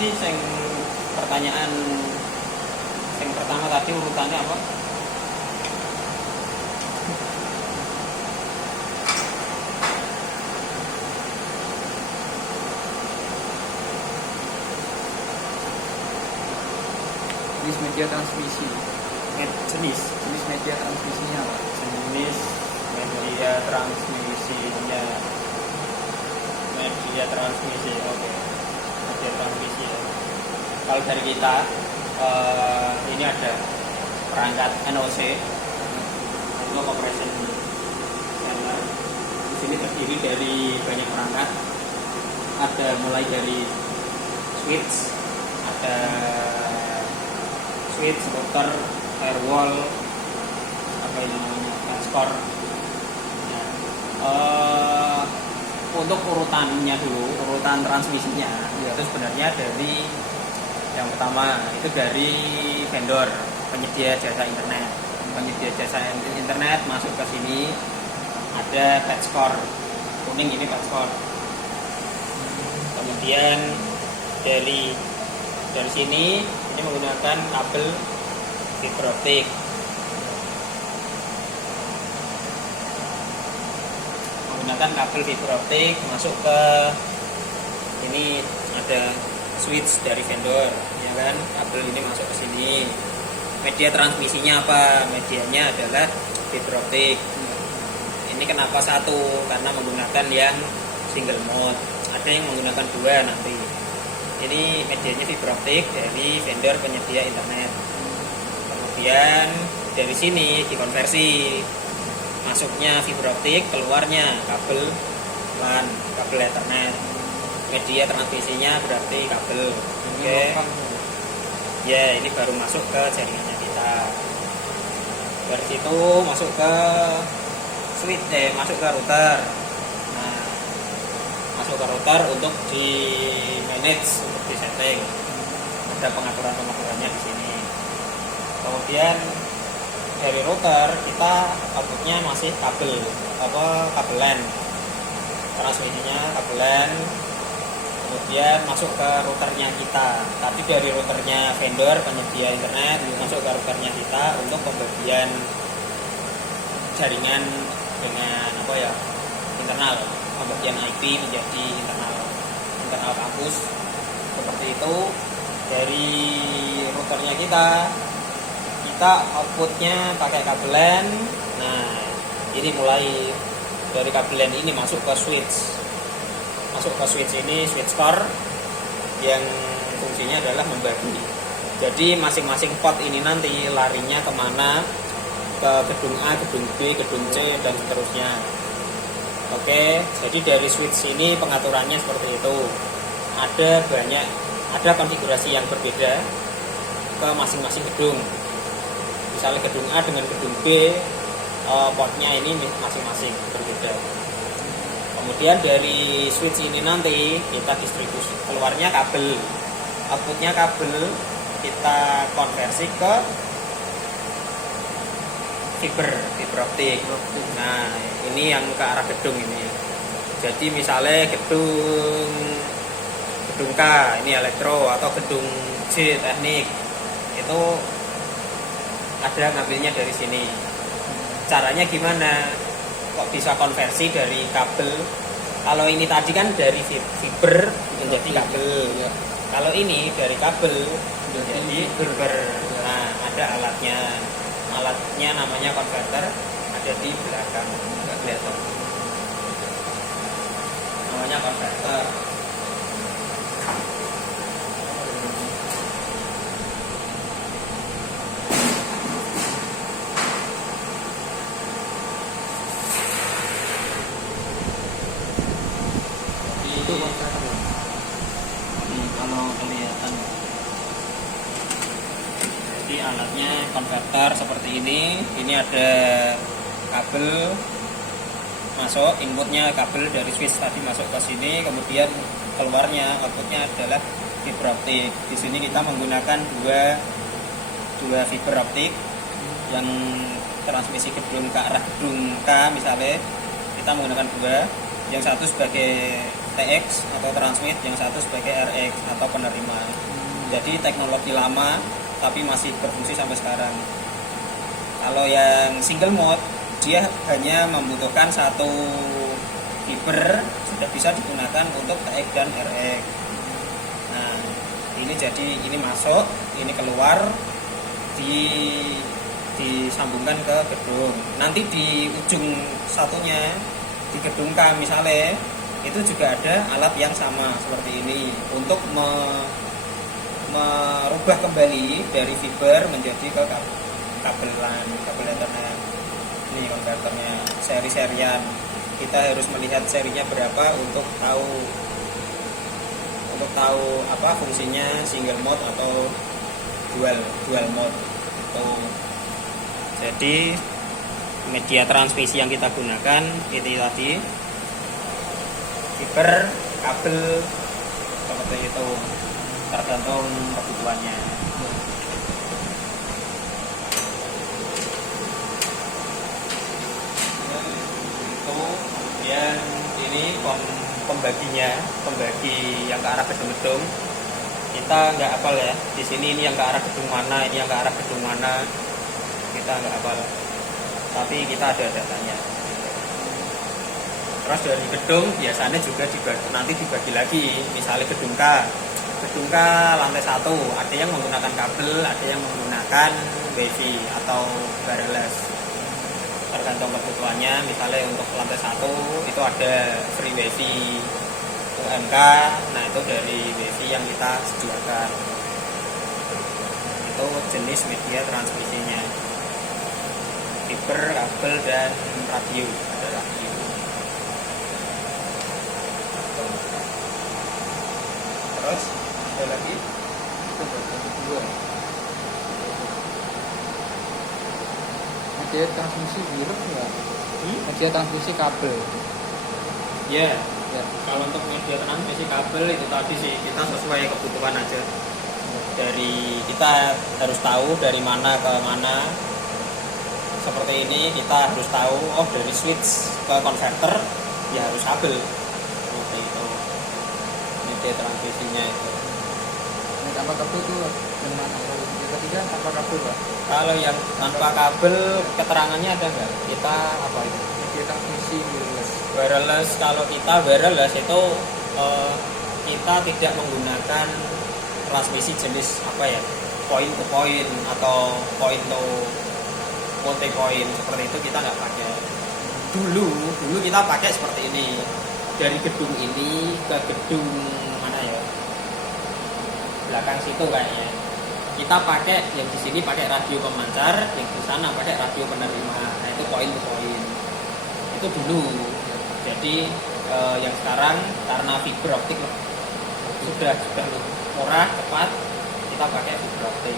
tadi pertanyaan yang pertama tadi urutannya apa? Jenis media transmisi. Jenis Media transmisinya apa? Jenis media transmisinya. Media transmisi, oke. Media transmisi ya. Kalau dari kita ini ada perangkat NOC untuk operation center. Di sini terdiri dari banyak perangkat. Ada mulai dari switch, ada switch, router, firewall, apa ini namanya, transport. Ya. Untuk urutannya dulu, urutan transmisinya itu sebenarnya dari yang pertama itu dari vendor penyedia jasa internet. Penyedia jasa internet masuk ke sini ada patch core kuning, ini patch core. Kemudian dari sini ini menggunakan kabel fiber optik. Menggunakan kabel fiber optik masuk ke ini, ada switch dari vendor, ya kan? Kabel ini masuk ke sini. Media transmisinya apa? Medianya adalah fiber optik. Ini kenapa satu? Karena menggunakan yang single mode. Ada yang menggunakan dua nanti. Ini medianya fiber optik dari vendor penyedia internet. Kemudian dari sini dikonversi, masuknya fiber optik, keluarnya kabel LAN, kabel Ethernet. Media transmisinya berarti kabel. Oke. Ya, ini baru masuk ke jaringannya kita. Dari situ masuk ke switch, masuk ke router. Nah, masuk ke router untuk di manage, untuk di setting. Ada pengaturannya di sini. Kemudian dari router kita outputnya masih kabel LAN, transmisinya kabel LAN. Kemudian masuk ke routernya kita. Tadi dari routernya vendor penyedia internet masuk ke routernya kita untuk pembagian jaringan dengan internal, pembagian IP menjadi internal kampus seperti itu. Dari routernya kita outputnya pakai kabel LAN. Nah, ini mulai dari kabel LAN ini masuk ke switch. Ini switch core yang fungsinya adalah membagi. Jadi masing-masing port ini nanti larinya kemana, ke gedung A, gedung B, gedung C, dan seterusnya. Oke, jadi dari switch ini pengaturannya seperti itu. Ada konfigurasi yang berbeda ke masing-masing gedung. Misalnya gedung A dengan gedung B, portnya ini masing-masing berbeda. Kemudian dari switch ini nanti kita distribusi, keluarnya kabel, outputnya kabel, kita konversi ke fiber optik. Nah, ini yang ke arah gedung ini. Jadi misalnya gedung K ini elektro, atau gedung C teknik, itu ada ngambilnya dari sini. Caranya gimana? Kok bisa konversi dari kabel? Kalau ini tadi kan dari fiber menjadi kabel. Ya. Kalau ini dari kabel menjadi fiber. Nah, ada alatnya. Alatnya namanya konverter, ada di belakang, nggak kelihatan. Namanya konverter. Itu konverter. Kalau kelihatan. Jadi alatnya konverter seperti ini. Ini ada kabel masuk, inputnya kabel dari switch tadi masuk ke sini, kemudian keluarnya outputnya adalah fiber optik. Di sini kita menggunakan dua fiber optik yang transmisi gedung ke arah gedung K misalnya, kita menggunakan dua. Yang satu sebagai TX atau transmit, yang satu sebagai RX atau penerima. Jadi teknologi lama tapi masih berfungsi sampai sekarang. Kalau yang single mode, dia hanya membutuhkan satu fiber, sudah bisa digunakan untuk TX dan RX. Nah, ini jadi ini masuk, ini keluar, disambungkan ke gedung. Nanti di ujung satunya di gedung K misalnya, itu juga ada alat yang sama seperti ini untuk merubah kembali dari fiber menjadi ke kabel LAN, kabel Ethernet. Ini konverternya seri-serian. Kita harus melihat serinya berapa untuk tahu apa fungsinya single mode atau dual mode. Jadi media transmisi yang kita gunakan itu tadi fiber, kabel, seperti itu, tergantung kebutuhannya. Kemudian ini pembagi yang ke arah gedung-gedung. Kita nggak hafal ya. Di sini ini yang ke arah gedung mana, ini yang ke arah gedung mana. Kita nggak hafal. Tapi kita ada datanya. Terus dari gedung biasanya juga nanti dibagi lagi. Misalnya gedung K lantai 1, ada yang menggunakan kabel, ada yang menggunakan WiFi atau wireless, tergantung kebutuhannya. Misalnya untuk lantai 1 itu ada free WiFi UMK, nah itu dari WiFi yang kita sediakan. Itu jenis media transmisinya, fiber, kabel, dan radio. Ada radio. Terus ada lagi Itu bagian kedua. Media transmisi wireless enggak? Media transmisi kabel. ya. Ya. Kalau untuk media transmisi kabel itu tadi sih kita sesuai kebutuhan aja. Dari kita harus tahu dari mana ke mana. Seperti ini kita harus tahu, oh dari switch ke konverter ya harus kabel. Seperti itu media transmisinya itu. Ini tanpa kabel itu yang mana? Kalau yang ketiga tanpa kabel, Pak. Kalau yang tanpa kabel keterangannya ada nggak? Kita apa itu? Media transmisi wireless. Wireless, kalau kita wireless itu kita tidak menggunakan transmisi jenis apa ya, point to point atau point to multi point, seperti itu kita nggak pakai. Dulu kita pakai seperti ini, dari gedung ini ke gedung mana ya, belakang situ kayaknya. Kita pakai yang di sini pakai radio pemancar, yang di sana pakai radio penerima. Nah itu point to point. Itu dulu. Jadi yang sekarang karena fiber optik sudah murah, cepat, kita pakai fiber optik.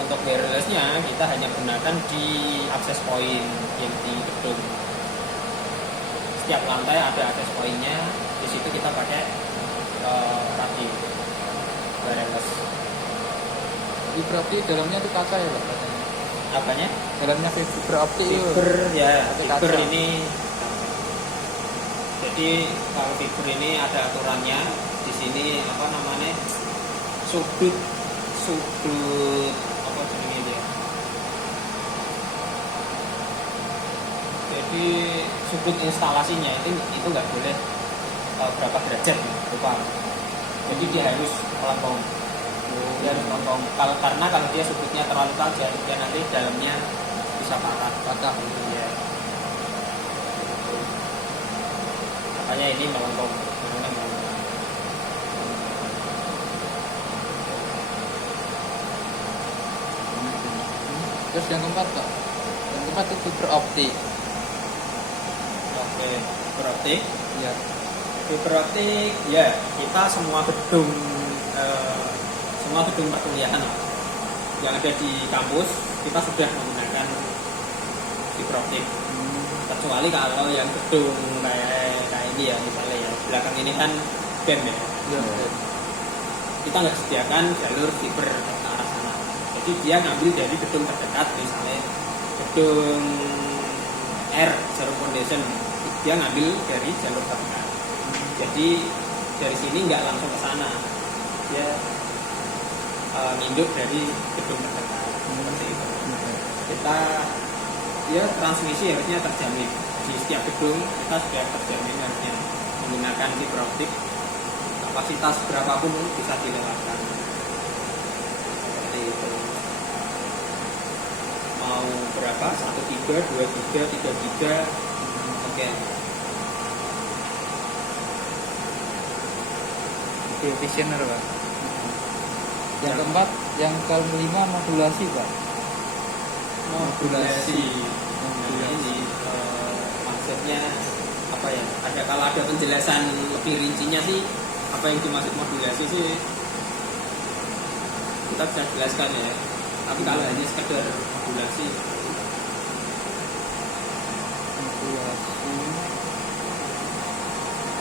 Untuk wirelessnya kita hanya gunakan di access point yang di gedung. Setiap lantai ada access pointnya. Di situ kita pakai radio wireless. Fiber optik dalamnya itu kaca ya, Pak? Apanya? Dalamnya fiber optik itu. Fiber ya, Pakai fiber kaca. ini. Jadi kalau fiber ini ada aturannya. Di sini apa namanya, sudut apa jenisnya dia. Jadi sudut instalasinya itu nggak boleh berapa derajat lupa. Jadi dia harus melengkung. Dia harus melengkung. Karena kalau dia sudutnya terlalu tajam, dia nanti dalamnya bisa patah gitu ya. Makanya ini melengkung. Terus yang keempat, Pak? Yang keempat itu fiber optik. Oke, fiber optik. Ya. Fiber optik, ya kita semua gedung perkuliahan yang ada di kampus kita sudah menggunakan fiber optik. Kecuali kalau yang gedung kayak ini ya, misalnya ya belakang ini kan band ya. Ya. Kita nggak sediakan jalur fiber ke arah sana. Jadi dia ngambil dari gedung terdekat, misalnya gedung R Zero Foundation, dia ngambil dari jalur terdekat. Jadi dari sini nggak langsung ke sana, dia nginduk dari gedung terdekat seperti itu. Kita ya transmisi harusnya terjamin di setiap gedung, kita sudah terjamin harusnya menggunakan fiber optik, kapasitas berapapun bisa dilewatkan seperti itu. Mau berapa? 1 giga, 2 giga, 3 giga, oke. Oke, visioner Pak. Yang keempat, yang kelima modulasi Pak. Modulasi. Nah, ini maksudnya apa ya? Kalau ada penjelasan lebih rincinya sih, apa yang dimaksud modulasi sih kita bisa jelaskan ya. Tapi kalau hanya sekedar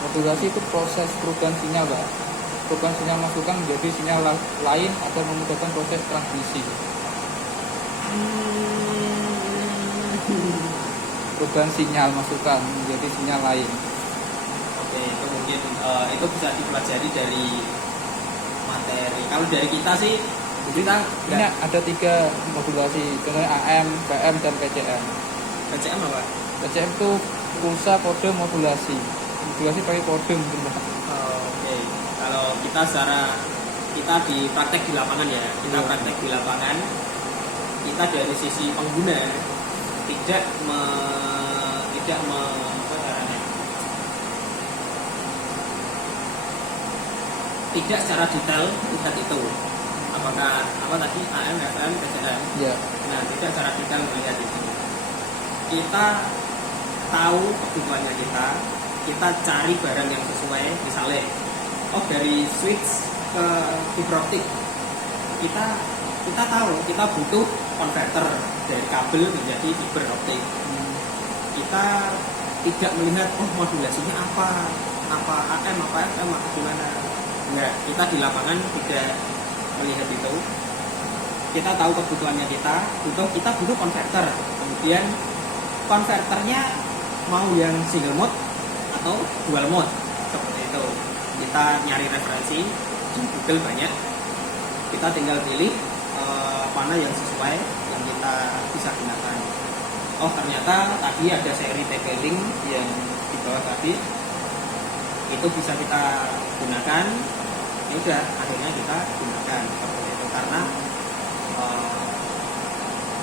modulasi itu proses perubahan sinyal Pak. Perubahan sinyal masukan menjadi sinyal lain atau memudahkan proses transmisi. Perubahan sinyal masukan menjadi sinyal lain. oke, itu mungkin itu bisa dipelajari dari materi. Kalau dari kita sih kita Ini ada 3 modulasi, contohnya AM, PM, dan PCM. PCM apa? PCM itu pulsa kode modulasi. Modulasi pakai kode mungkin Pak. Oke, kalau kita di praktek di lapangan ya, kita Iya. praktek di lapangan, kita dari sisi pengguna tidak apa caranya? Tidak secara detail lihat itu. Apakah apa tadi AM, FM, PCM? Iya. Nah, tidak secara detail melihat itu. Kita tahu kebutuhannya kita cari barang yang sesuai, misalnya dari switch ke fiber optik, kita tahu kita butuh konverter dari kabel menjadi fiber optik. Kita tidak melihat modulasinya apa AM, apa FM, apa gimana. Enggak, kita di lapangan tidak melihat itu. Kita tahu kebutuhannya kita butuh konverter. Kemudian konverternya mau yang single mode atau dual mode seperti itu. Kita nyari referensi di Google banyak. Kita tinggal pilih mana yang sesuai yang kita bisa gunakan. Ternyata tadi ada seri TP-Link yang di bawah tadi, itu bisa kita gunakan. Ya udah, akhirnya kita gunakan seperti itu karena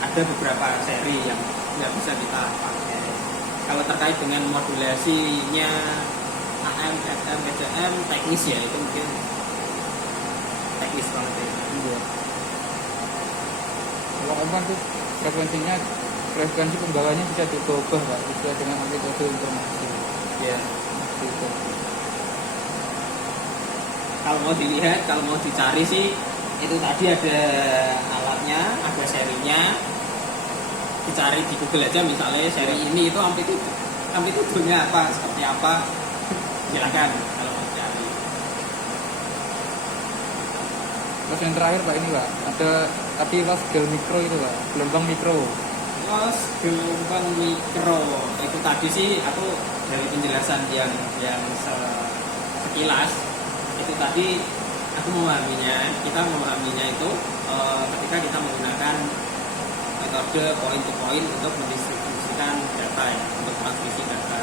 ada beberapa seri yang nggak bisa kita pakai. Kalau terkait dengan modulasinya AM, FM, PCM teknis ya, itu mungkin teknis banget ya. Iya. Kalau FM tuh frekuensi pembawanya bisa diubah Pak, sesuai dengan amplitude informasi. Ya. Gitu. Kalau mau dilihat, kalau mau dicari sih, itu tadi ada alatnya, ada serinya. Dicari di Google aja misalnya seri ini itu amplitudenya apa, seperti apa. Silakan kalau mau cari. Terus yang terakhir Pak ini Pak, ada tadi loss scale mikro itu Pak, gelombang mikro. Terus gelombang mikro itu tadi sih aku dari penjelasan yang sekilas itu tadi aku kita memahaminya itu ketika kita menggunakan metode point to point untuk mendistribusikan data ya, untuk transmisi data.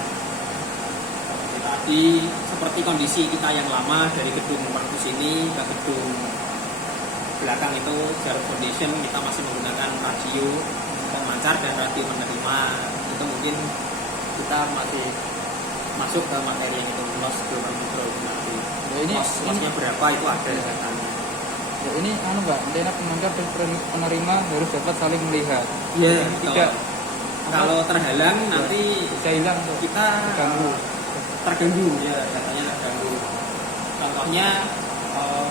Seperti kondisi kita yang lama dari gedung kampus ini ke gedung belakang itu jarak foundation, kita masih menggunakan radio pemancar dan radio menerima. Itu mungkin kita masih masuk ke materi yang itu loss gelombang mikro nanti. Ya, lossnya berapa itu ada datanya. Ya, ini Mbak, antena pemancar dan penerima harus dapat saling melihat. Iya, Tidak kalau terhalang nanti bisa hilang tuh. kita terganggu ya, datanya terganggu. Contohnya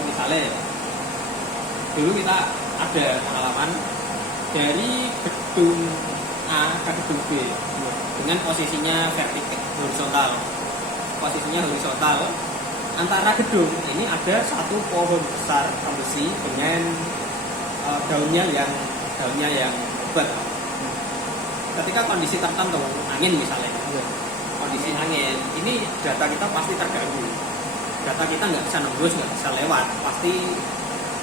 misalnya dulu kita ada pengalaman dari gedung A ke gedung B dengan posisinya horizontal. Antara gedung ini ada satu pohon besar besi dengan daunnya yang lebat. Ketika kondisi tertentu, angin misalnya, kondisi angin ini data kita pasti terganggu. Data kita nggak bisa nembus, nggak bisa lewat, pasti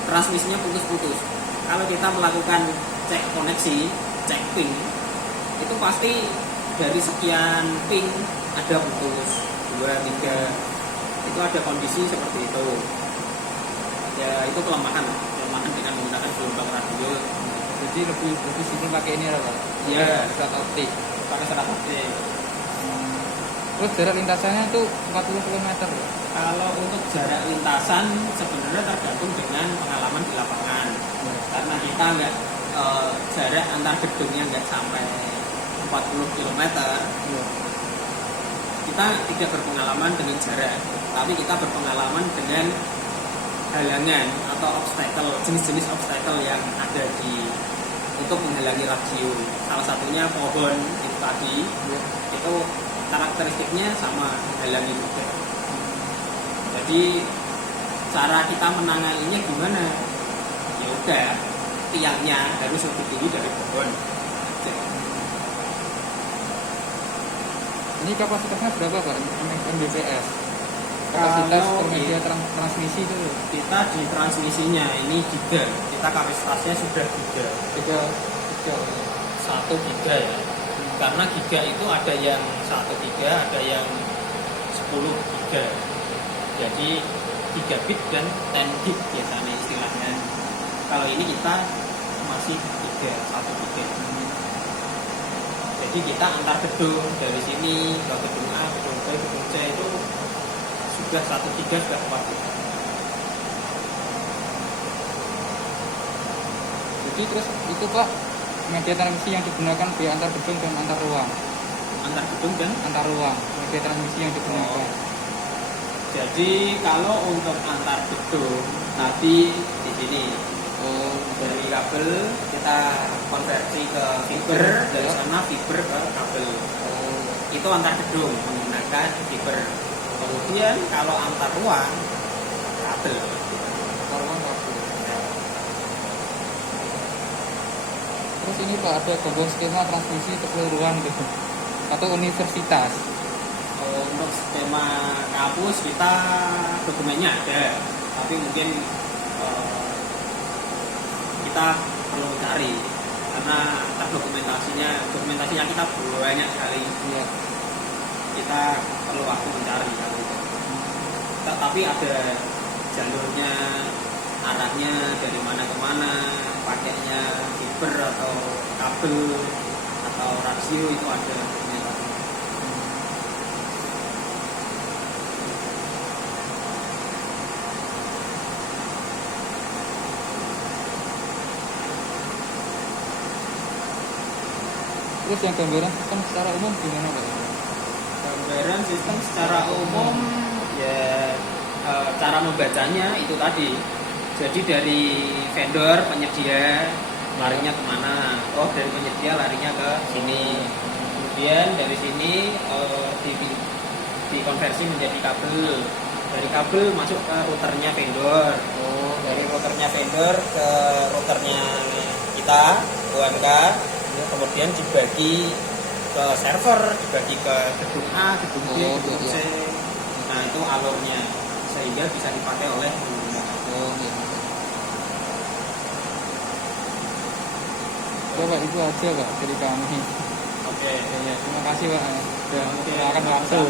transmisinya putus-putus. Kalau kita melakukan cek koneksi, cek ping, itu pasti dari sekian ping ada putus 2, 3, itu ada kondisi seperti itu. Ya itu kelemahan dengan menggunakan gelombang radio. Jadi lebih bagus ini pakai ini lah Pak. Iya, Serat optik. pakai serat optik. Terus jarak lintasannya itu 40 km ya? Kalau untuk jarak lintasan sebenarnya tergantung dengan pengalaman di lapangan. Karena kita nggak jarak antar gedungnya nggak sampai 40 km, kita tidak berpengalaman dengan jarak, tapi kita berpengalaman dengan halangan atau obstacle, jenis-jenis obstacle yang ada untuk menghalangi radio. Salah satunya pohon itu tadi, itu karakteristiknya sama menghalangi juga. Jadi cara kita menanganinya gimana? Ya udah, tiangnya harus lebih tinggi dari pohon. Ini kapasitasnya berapa Pak? Mbps? Kapasitas permedia transmisi itu Kita di transmisinya ini giga, kita kapasitasnya sudah giga. 1 giga ya. Karena giga itu ada yang 1 giga, ada yang 10 giga. Jadi gigabit dan 10 gig biasanya istilahnya. Kalau ini kita masih giga, 1 giga. Jadi kita antar gedung dari sini ke gedung A, gedung B, gedung C itu sudah 1 giga sudah kuat. Jadi terus itu Pak, media transmisi yang digunakan di antar gedung dan antar ruang. Antar gedung dan Antar ruang, media transmisi yang digunakan. Jadi kalau untuk antar gedung tadi di sini dari kabel kita konversi ke fiber, dari sana fiber ke kabel. Itu antar gedung menggunakan fiber. Kemudian kalau antar ruang kabel. Antar ruang kabel. Terus ini Pak ada gambar skema transmisi keseluruhan gitu atau universitas. Untuk skema kampus kita dokumennya ada, tapi mungkin kita perlu mencari karena dokumentasinya kita banyak sekali. Iya. Kita perlu waktu mencari kalau itu. Tapi ada jalurnya, arahnya dari mana ke mana, pakainya fiber atau kabel atau radio itu ada. Terus yang gambaran sistem secara umum gimana Pak? Gambaran sistem secara umum ya cara membacanya itu tadi. Jadi dari vendor penyedia larinya kemana? Oh dari penyedia larinya ke sini. Kemudian dari sini dikonversi menjadi kabel. Dari kabel masuk ke routernya vendor. Dari routernya vendor ke routernya kita UMK. Kemudian dibagi ke server, dibagi ke gedung A, gedung B, gedung C. Nah itu alurnya sehingga bisa dipakai oleh pengguna. Ya Pak, itu aja Pak dari kami. Oke. Ya, terima kasih Pak. Sudah Oke. meluangkan waktu.